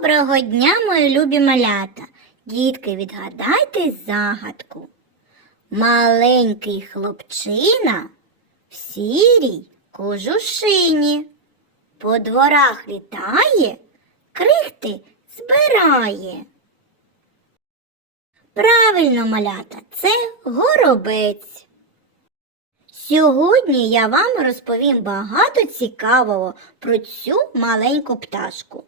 Доброго дня, мої любі малята. Дітки, відгадайте загадку. Маленький хлопчина в сірій кожушині. По дворах літає, крихти збирає. Правильно, малята, це горобець. Сьогодні я вам розповім багато цікавого про цю маленьку пташку.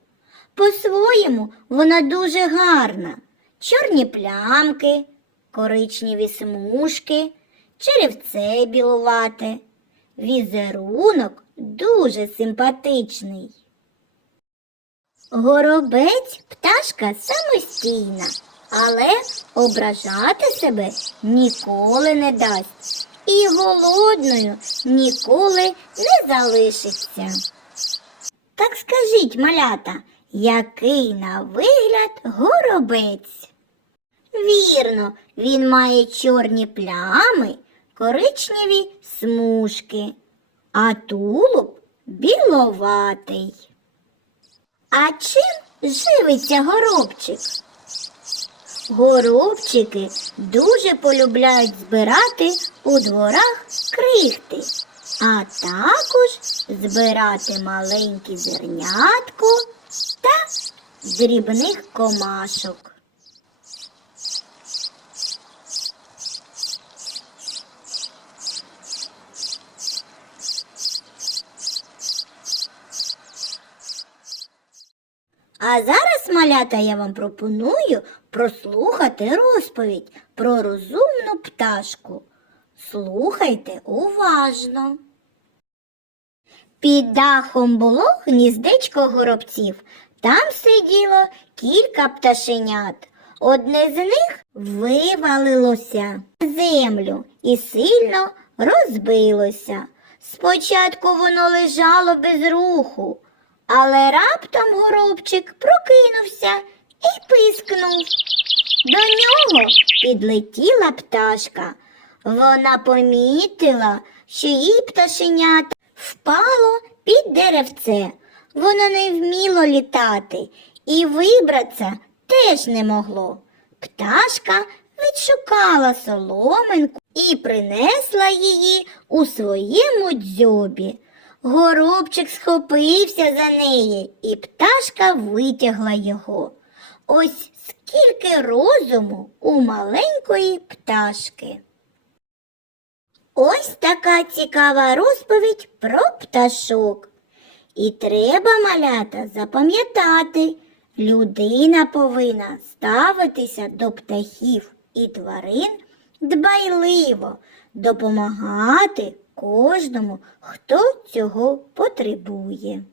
По-своєму вона дуже гарна. Чорні плямки, коричневі смужки, черевце білувате. Візерунок дуже симпатичний. Горобець пташка самостійна, але ображати себе ніколи не дасть і голодною ніколи не залишиться. Так скажіть, малята, який на вигляд горобець? Вірно, він має чорні плями, коричневі смужки, а тулуб біловатий. А чим живиться горобчик? Горобчики дуже полюбляють збирати у дворах крихти, а також збирати маленькі зернятко та дрібних комашок. А зараз, малята, я вам пропоную прослухати розповідь про розумну пташку. Слухайте уважно. Під дахом було гніздечко горобців. Там сиділо кілька пташенят. Одне з них вивалилося на землю і сильно розбилося. Спочатку воно лежало без руху, але раптом горобчик прокинувся і пискнув. До нього підлетіла пташка. Вона помітила, що їй пташенята впало під деревце. Воно не вміло літати і вибратися теж не могло. Пташка відшукала соломинку і принесла її у своєму дзьобі. Горобчик схопився за неї, і пташка витягла його. Ось скільки розуму у маленької пташки. Ось така цікава розповідь про пташок. І треба, малята, запам'ятати, людина повинна ставитися до птахів і тварин дбайливо, допомагати кожному, хто цього потребує.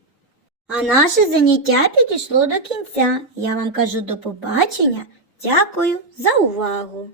А наше заняття підійшло до кінця. Я вам кажу до побачення. Дякую за увагу!